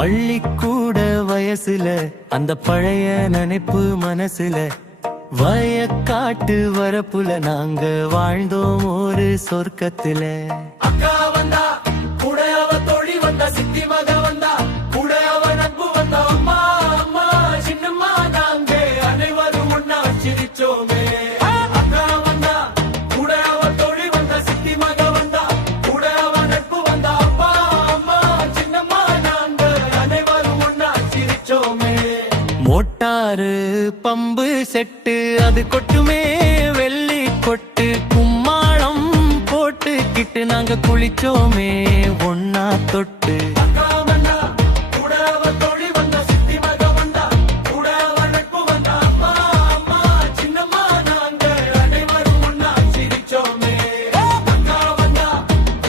பள்ளிக்கூட வயசுல அந்த பழைய நினைப்பு மனசுல வயக்காட்டு வரப்புல நாங்க வாழ்ந்தோம் ஒரு சொர்க்கத்துல. அக்கா வந்தா கூட அவ தோழி வந்தா, சித்தி மக வந்தா கூட அவ நட்பு வந்தா, அம்மா அம்மா சின்னம்மா நாங்க அனைவரும் ஒன்னா சிரிச்சோமே. அக்கா வந்தா கூட அவ தோழி வந்தா, சித்தி மக வந்தா கூட அவ நட்பு வந்தா, அப்பா அம்மா சின்னம்மா நாங்க அனைவரும் ஒன்னா சிரிச்சோமே. மோட்டாரு பம்பு செட்டு அது கொட்டுமே வெள்ளி கொட்டு, கும்மாளம் போட்டுக்கிட்டு நாங்க குளிச்சோமே ஒன்னா தொட்டு. அக்கா வந்தா கூட அவ தோழி வந்தா, சித்தி மக வந்தா கூட அவ நட்பு வந்தா, அப்பா அம்மா சின்னம்மா நாங்க அனைவரும் ஒன்னா சிரிச்சோமே. அக்கா வந்தா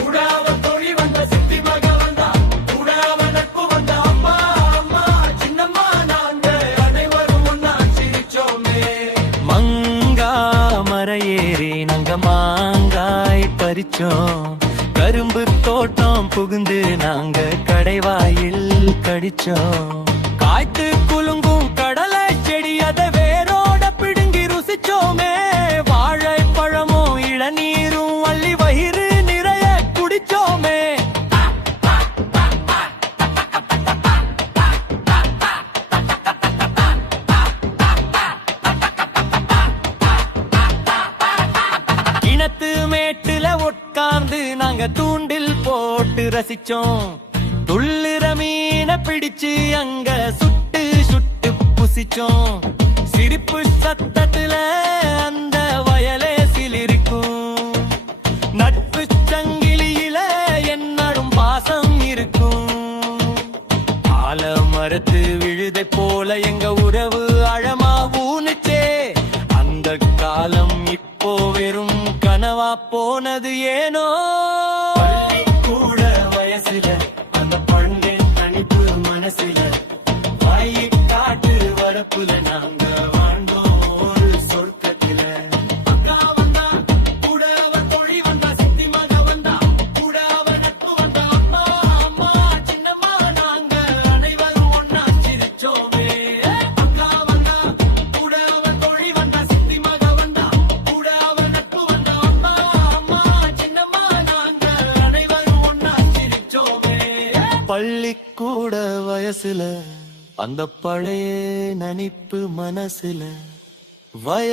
கூட அவ தோழி வந்தா, சித்தி மக வந்தா கூட அவ நட்பு வந்தா, அப்பா அம்மா சின்னம்மா நாங்க அனைவரும் ஒன்னா சிரிச்சோமே. மங்கா மரையேறி நாங்க மாங்காய் பறிச்சோம், கரும்பு தோட்டம் புகுந்து நாங்க கடைவாயில் கடிச்சோம். காய்த்து குலுங்கும் கடலை செடி அதை வேரோட பிடுங்கி ருசிச்சோமே. வாழைப்பழமும் இளநீரும் அள்ளி வயிறு நிறைய குடிச்சோமே. கிணத்து மேட்டுல உட்கார்ந்து நாங்க தூண்டில் போட்டு ரசிச்சோம். துள்ளுற மீனை பிடிச்சு அங்க சுட்டு சுட்டு புசிச்சோம். சிரிப்பு சத்தத்துல அந்த வயலே சிலிருக்கும். நட்பு சங்கிலியில என்னடும் பாசம் இருக்கும். ஆல மரத்து விழுதை போல எங்க உறவு அழமா ஊனுச்சே. அந்த காலம் இப்போ வெறும் கனவா போனது ஏனோ. பள்ளிக்கூட வயசுல அந்த பழங்கின் தனிப்பு மனசுல வயக்காட்டு வரப்புல நாங்க வாழ்ந்தோம் ஒரு சொர்க்கத்துல. அக்கா வந்தா கூட அவ தோழி வந்தா, சித்தி மக வந்தா கூட அவ நட்பு வந்தா, அப்பா அம்மா சின்னம்மா நாங்க அனைவரும் ஒன்னா சிரிச்சோமே. அக்கா வந்தா கூட அவ தோழி வந்தா, சித்தி மக வந்தா கூட அவ நட்பு வந்தா, அப்பா அம்மா சின்னம்மா நாங்க அனைவரும் ஒன்னா சிரிச்சோமே. பள்ளிக்கூட வயசுல அந்த பழைய நினைப்பு மனசுல வய